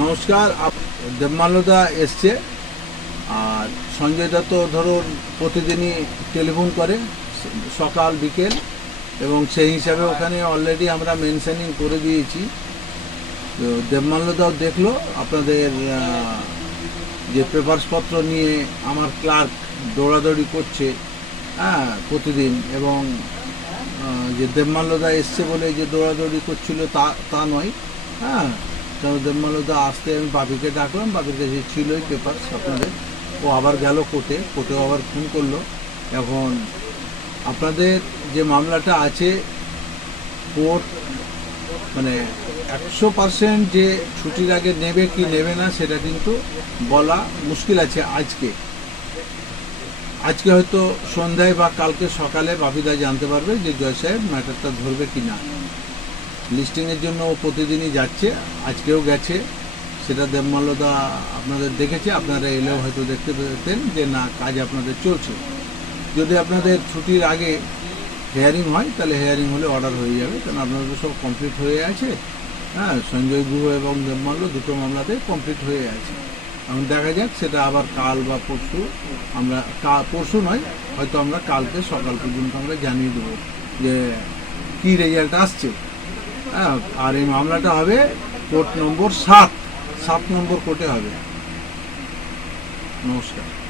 নমস্কার দেবমাল্যদা এসছে। আর সঞ্জয় দা তো ধরুন প্রতিদিনই টেলিফোন করে, সকাল, বিকেল, এবং সেই হিসাবে ওখানে অলরেডি আমরা মেনশনিং করে দিয়েছি। তো দেবমাল্যদাও দেখল, আপনাদের যে পেপারসপত্র নিয়ে আমার ক্লার্ক দৌড়াদৌড়ি করছে হ্যাঁ প্রতিদিন, এবং যে দেবমাল্যদা এসছে বলে যে দৌড়াদৌড়ি করছিল তা তা নয় হ্যাঁ কারণ দেবমাল্যদা আসতে আমি বাপিকে ডাকলাম বাপির কাছে ছিলই পেপার আপনাদের। ও আবার গেল কোর্টে, কোর্টেও আবার ফোন করল। এখন আপনাদের যে মামলাটা আছে, কোর্ট মানে একশো পার্সেন্ট যে ছুটির আগে নেবে কি নেবে না, সেটা কিন্তু বলা মুশকিল আছে আজকে। আজকে হয়তো সন্ধ্যায় বা কালকে সকালে বাপিদা জানতে পারবে যে জয় সাহেব ম্যাটারটা ধরবে কি না লিস্টিংয়ের জন্য প্রতিদিনই যাচ্ছে, আজকেও গেছে। সেটা দেবমাল্যদা আপনাদের দেখেছে, আপনারা এলেও হয়তো দেখতে পেতেন যে না, কাজ আপনাদের চলছে। যদি আপনাদের ছুটির আগে হেয়ারিং হয়, তাহলে হেয়ারিং হলে অর্ডার হয়ে যাবে, কারণ আপনাদের সব কমপ্লিট হয়ে আছে। হ্যাঁ সঞ্জয় গুহ এবং দেবমাল্য দুটো মামলাতে কমপ্লিট হয়ে আছে। এখন দেখা যাক, সেটা আবার কাল বা পরশু আমরা পরশু নয়, হয়তো আমরা কালকে সকাল পর্যন্ত আমরা জানিয়ে দেবো যে কী রেজাল্ট আসছে। হ্যাঁ আর এই মামলাটা হবে কোর্ট নম্বর সাত। সাত নম্বর কোর্টে হবে। নমস্কার।